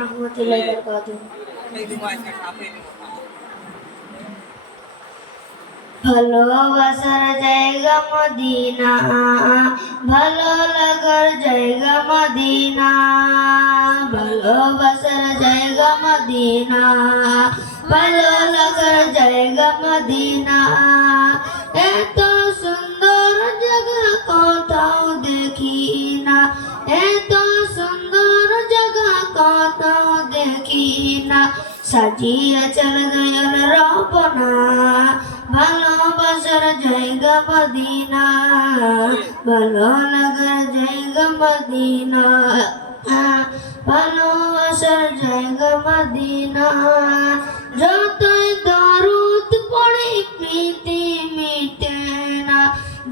রহমতুল্লাহি ওয়া বারাকাতুহু। ভালোবাসার জায়গা মদিনা, ভালো লাগার জায়গা মদিনা, ভালোবাসার জায়গা মদিনা, ভালো লাগার জায়গা মদিনা। এত সুন্দর জায়গা কোথাও দেখি না, এত সুন্দর জায়গা কোথাও দেখি না। সাজিয়েছেন দয়াল রব্বানা ভালোবাসার জায়গা মদিনা, ভালো লাগার জায়গা মদিনা, ভালোবাসার জায়গা মদিনা। যতই দরুদ পড়ি প্রীতি মিটে না,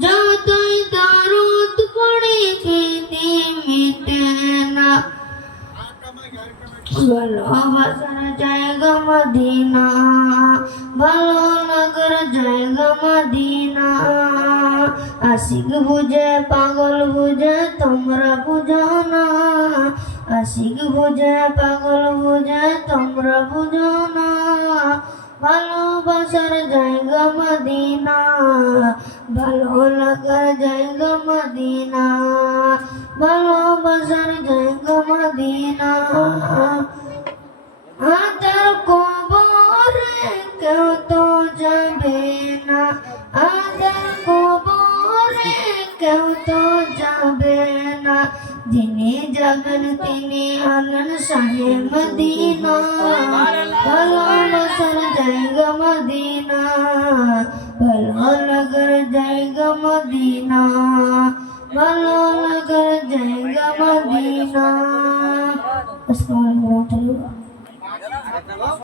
যতই দরুদ পড়ি প্রীতি মিটে না। ভালোবাসার জায়গা মদিনা, ভালো লাগার জায়গা মদিনা। আশিক বুঝে পাগল বুঝে তোমরা বুঝো না, আশিক বুঝে পাগল বুঝে তোমরা বুঝো না। ভালোবাসার জায়গা মদিনা, ভালো লাগার জায়গা মদিনা, ভালোবাসার জায়গা মদিনা। আদার কবরে কেউ তো যাবে না, আদার কবরে কেউ তো যাবে না। যিনি যাবেন তিনি হলেন শাহে মদিনা, ভালোবাসার জায়গা মদিনা, ভালো লাগার জায়গা মদিনা, ভালো লাগার জায়গা মদিনা। আসসালামু আলাইকুম।